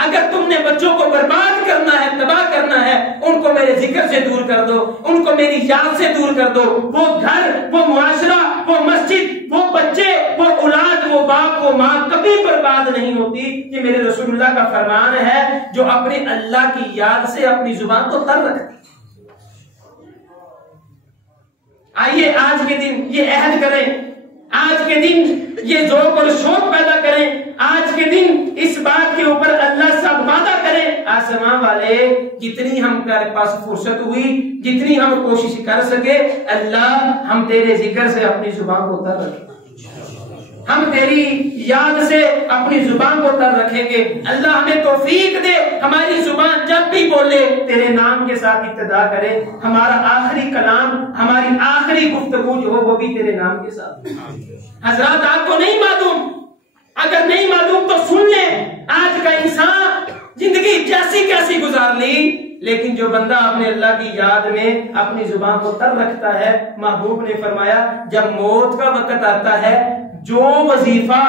اگر تم نے بچوں کو برباد کرنا ہے، تباہ کرنا ہے، ان کو میرے ذکر سے دور کر دو، ان کو میری یاد سے دور کر دو۔ وہ گھر، وہ معاشرہ، وہ مسجد، وہ بچے، وہ اولاد، وہ باپ، وہ ماں کبھی برباد نہیں ہوتی۔ یہ میرے رسول اللہ کا فرمان ہے، جو اپنے اللہ کی یاد سے اپنی زبان کو تر رکھتی۔ آئیے آج کے دن یہ عہد کریں، آج کے دن یہ ذوق اور شوق پیدا کریں، آج کے دن اس بات کے اوپر اللہ سے وعدہ کریں، آسمان والے جتنی ہم کے پاس فرصت ہوئی، جتنی ہم کوشش کر سکے، اللہ ہم تیرے ذکر سے اپنی زبان کو تر رکھیں، ہم تیری یاد سے اپنی زبان کو تر رکھیں گے۔ اللہ ہمیں توفیق دے، ہماری زبان جب بھی بولے تیرے نام کے ساتھ ابتدا کرے، ہمارا آخری کلام، ہماری آخری گفتگو جو ہو وہ بھی تیرے نام کے ساتھ۔ حضرات آپ کو نہیں معلوم، اگر نہیں معلوم تو سن لیں، آج کا انسان زندگی جیسی کیسی گزار لی، لیکن جو بندہ اپنے اللہ کی یاد میں اپنی زبان کو تر رکھتا ہے، محبوب نے فرمایا جب موت کا وقت آتا ہے جو وظیفہ،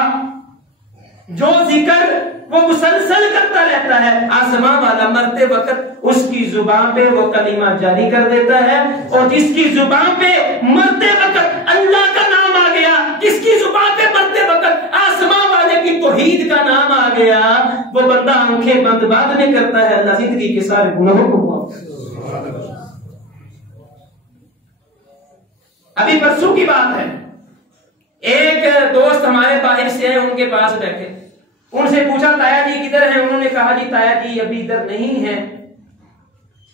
جو ذکر وہ مسلسل کرتا رہتا ہے، آسمان والا مرتے وقت اس کی زبان پہ وہ کلمہ جاری کر دیتا ہے، اور جس کی زبان پہ مرتے وقت اللہ کا نام آ گیا، جس کی زبان پہ مرتے وقت آسمان والے کی توحید کا نام آ گیا، وہ بندہ آنکھیں بند بعد میں کرتا ہے، اللہ زندگی کے سارے گناہوں کو معاف کرتا ہے۔ ابھی پرسوں کی بات ہے، ایک دوست ہمارے باہر سے ہیں، ان کے پاس بیٹھے، ان سے پوچھا تایا جی کدھر ہیں؟ انہوں نے کہا جی تایا جی ابھی ادھر نہیں ہیں۔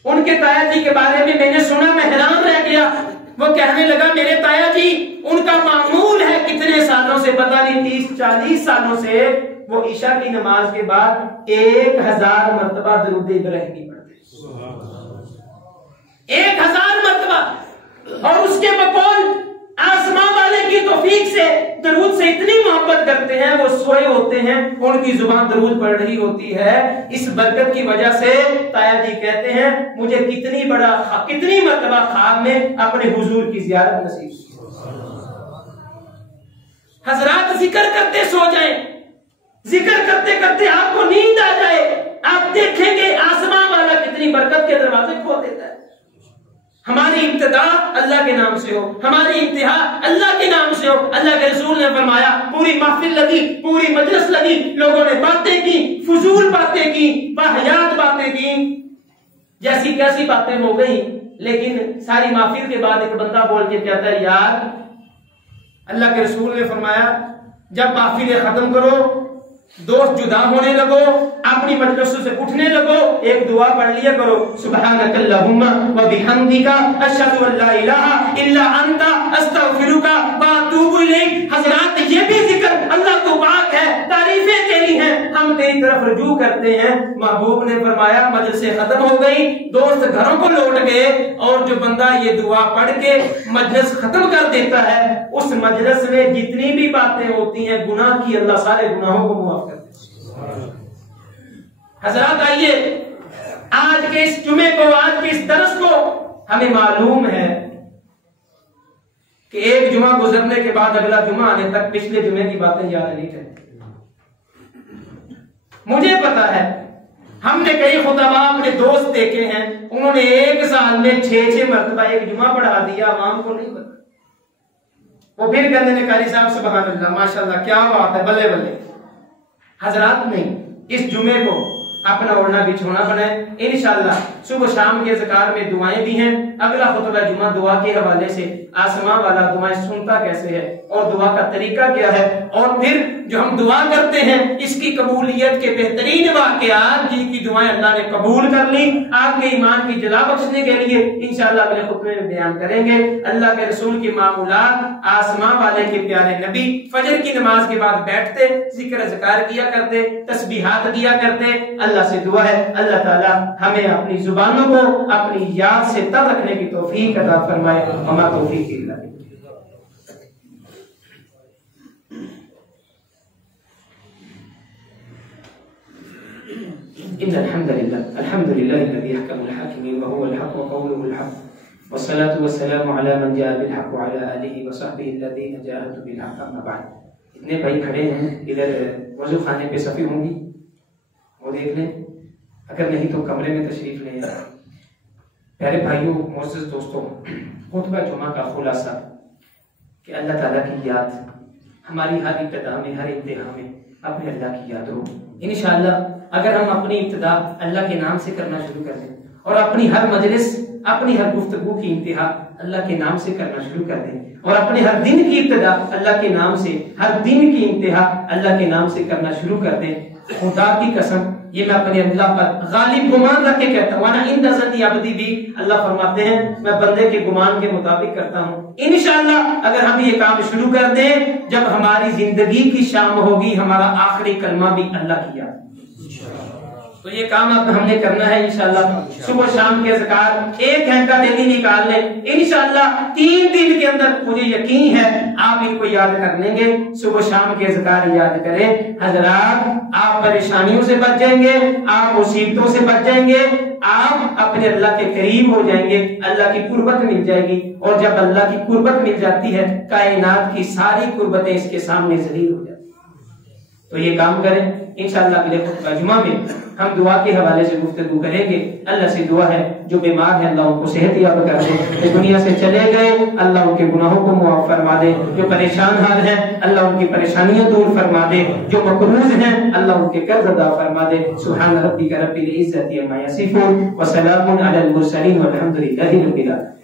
ان کے تایا جی کے بارے میں نے سنا، میں حیران رہ گیا۔ وہ کہنے لگا میرے تایا جی ان کا معمول ہے کتنے سالوں سے، پتہ نہیں 30-40 سالوں سے وہ عشاء کی نماز کے بعد 1000 مرتبہ درود ابراہیمی پڑھتے، 1000 مرتبہ، اور اس کے بقول آسمان والے کی توفیق سے درود سے اتنی محبت کرتے ہیں وہ سوئے ہوتے ہیں ان کی زبان درود پڑھ رہی ہوتی ہے، اس برکت کی وجہ سے تایا جی کہتے ہیں مجھے کتنی مرتبہ خواب میں اپنے حضور کی زیارت نصیب ہوئی۔ حضرات ذکر کرتے سو جائیں، ذکر کرتے کرتے آپ کو نیند آ جائے، آپ دیکھیں گے آسمان والا کتنی برکت کے دروازے کھول دیتا ہے۔ ہماری ابتدا اللہ کے نام سے ہو، ہماری انتہا اللہ کے نام سے ہو۔ اللہ کے رسول نے فرمایا پوری محفل لگی، پوری مجلس لگی، لوگوں نے باتیں کی، فضول باتیں کی، واہیات باتیں کی، جیسی کیسی باتیں ہو گئی، لیکن ساری محفل کے بعد ایک بندہ بول کے کہتا ہے یار اللہ کے رسول نے فرمایا جب محفلیں ختم کرو، دوست جدا ہونے لگو، اپنی مجلسوں سے اٹھنے لگو، ایک دعا پڑھ لیا کرو، سبحانک اللہم و بحمدک اشہد ان لا الہ الا انت استغفرک و اتوب الیک۔ حضرات یہ بھی ذکر اللہ تو پاک ہے، تعریفیں تیری ہیں، ہم تیری طرف رجوع کرتے ہیں۔ محبوب نے فرمایا مجلسیں ختم ہو گئی، دوست گھروں کو لوٹ گئے، اور جو بندہ یہ دعا پڑھ کے مجلس ختم کر دیتا ہے، اس مجلس میں جتنی بھی باتیں ہوتی ہیں گناہ کی، اللہ سارے گناہوں کو معاف کرتے ہیں۔ حضرات آئیے آج کے اس جمعے کو، آج کے اس درس کو، ہمیں معلوم ہے کہ ایک جمعہ گزرنے کے بعد اگلا جمعہ آنے تک پچھلے جمعے کی باتیں یاد نہیں رہتی۔ مجھے پتا ہے ہم نے کئی خطبہ اپنے دوست دیکھے ہیں، انہوں نے ایک سال میں 6 مرتبہ ایک جمعہ پڑھا دیا، عوام کو نہیں پتا۔ وہ پھر کہتے ہیں قاری صاحب سبحان اللہ ماشاءاللہ کیا بات ہے، بلے بلے۔ حضرات نہیں، اس جمعے کو اپنا اوڑھنا بچھونا بنائیں، انشاءاللہ صبح شام کے اذکار میں دعائیں بھی ہیں۔ اگلا خطبہ جمعہ دعا کے حوالے سے، آسمان والا دعائیں سنتا کیسے ہے اور دعا کا طریقہ کیا ہے، اور پھر جو ہم دعا کرتے ہیں اس کی قبولیت کے بہترین واقعات جن کی دعائیں اللہ نے قبول کر لی آپ کے ایمان کی جلا بخشنے کے لیے، انشاءاللہ اگلے خطبے میں بیان کریں گے۔ اللہ کے رسول کی معمولات، آسمان والے کے پیارے نبی فجر کی نماز کے بعد بیٹھتے، ذکر اذکار کیا کرتے، تسبیحات کیا کرتے۔ اللہ سے دعا ہے اللہ تعالی ہمیں اپنی زبانوں کو اپنی یاد سے تر رکھنے کی توفیق عطا فرمائے، ہمارا توفیق الا باللہ۔ ان الحمد لله الذي يحكم الحاكمين وهو الحق وقوله الحق والصلاة والسلام على من جاء بالحق وعلى آله وصحبه الذين جاهدوا بالحق۔ اما بعد، اتنے بھائی کھڑے ہیں ادھر وضو خانے پہ صفی ہوں گی، وہ دیکھ لیں، اگر نہیں تو کمرے میں تشریف لیں۔ پیارے بھائیوں، معزز دوستوں، خطبہ جمعہ کا خلاصہ کہ اللہ تعالیٰ کی یاد ہماری ہر ابتدا میں، ہر انتہا میں اپنے اللہ کی یاد ہو۔ انشاءاللہ اگر ہم اپنی ابتدا اللہ کے نام سے کرنا شروع کر دیں اور اپنی ہر مجلس، اپنی ہر گفتگو کی انتہا اللہ کے نام سے کرنا شروع کر دیں، اور اپنے ہر دن کی ابتدا اللہ کے نام سے، ہر دن کی انتہا اللہ کے نام سے کرنا شروع کر دیں، خدا کی قسم یہ میں اپنے اللہ پر غالب گمان رکھ کے کہتا ہوں، وانا عند ظن عبدی بھی، اللہ فرماتے ہیں میں بندے کے گمان کے مطابق کرتا ہوں۔ انشاءاللہ اگر ہم یہ کام شروع کر دیں، جب ہماری زندگی کی شام ہوگی ہمارا آخری کلمہ بھی اللہ کی یاد، تو یہ کام اب ہم نے کرنا ہے انشاءاللہ۔ صبح شام کے اذکار 1 گھنٹہ ڈیلی نکال لیں، انشاءاللہ 3 دن کے اندر مجھے یقین ہے آپ ان کو یاد کر لیں گے۔ صبح شام کے اذکار یاد کریں حضرات، آپ پریشانیوں سے بچ جائیں گے، آپ مصیبتوں سے بچ جائیں گے، آپ اپنے اللہ کے قریب ہو جائیں گے، اللہ کی قربت مل جائے گی، اور جب اللہ کی قربت مل جاتی ہے کائنات کی ساری قربتیں اس کے سامنے ذلیل ہو جاتی ہیں۔ تو یہ کام کریں، انشاءاللہ اگلے خطبہ جمعہ میں ہم دعا کے حوالے سے گفتگو کریں گے۔ اللہ سے دعا ہے جو بیمار ہیں اللہ ان کو صحت یاب کر دے، جو دنیا سے چلے گئے اللہ ان کے گناہوں کو معاف فرما دے، جو پریشان حال ہیں اللہ ان کی پریشانیاں دور فرما دے، جو مقروض ہیں اللہ ان کے قرض ادا فرما دے۔ سبحان ربک رب العزت عما یصفون وسلام علی المرسلین والحمد للہ رب العالمین۔